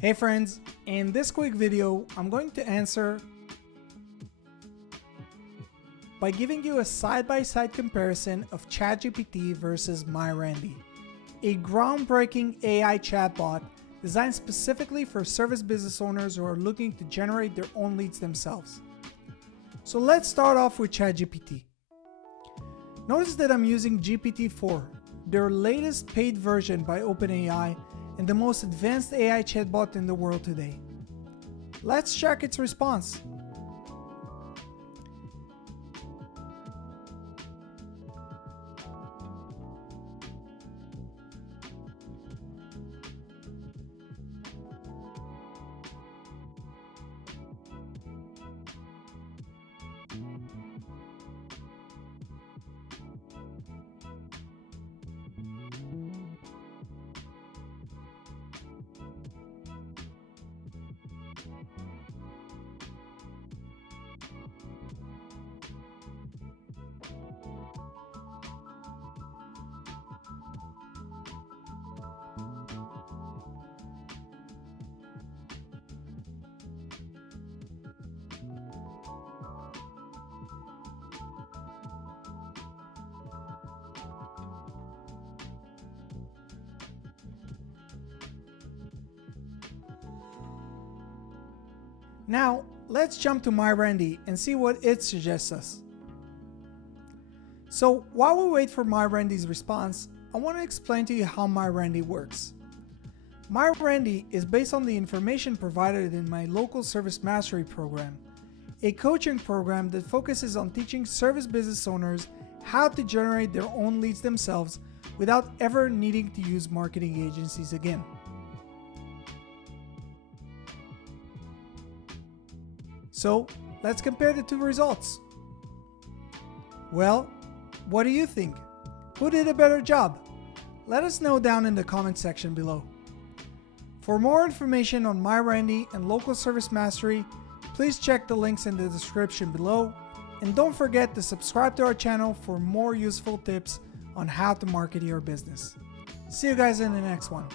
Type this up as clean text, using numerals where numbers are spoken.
Hey friends, in this quick video, I'm going to answer by giving you a side-by-side comparison of ChatGPT versus MyRandy, a groundbreaking AI chatbot designed specifically for service business owners who are looking to generate their own leads themselves. So let's start off with ChatGPT. Notice that I'm using GPT-4, their latest paid version by OpenAI and the most advanced AI chatbot in the world today. Let's check its response. Now, let's jump to MyRandy and see what it suggests us. So while we wait for MyRandy's response, I want to explain to you how MyRandy works. MyRandy is based on the information provided in my local service mastery program, a coaching program that focuses on teaching service business owners how to generate their own leads themselves without ever needing to use marketing agencies again. So let's compare the two results. Well, what do you think? Who did a better job? Let us know down in the comment section below. For more information on MyRandy and local service mastery, please check the links in the description below, and don't forget to subscribe to our channel for more useful tips on how to market your business. See you guys in the next one.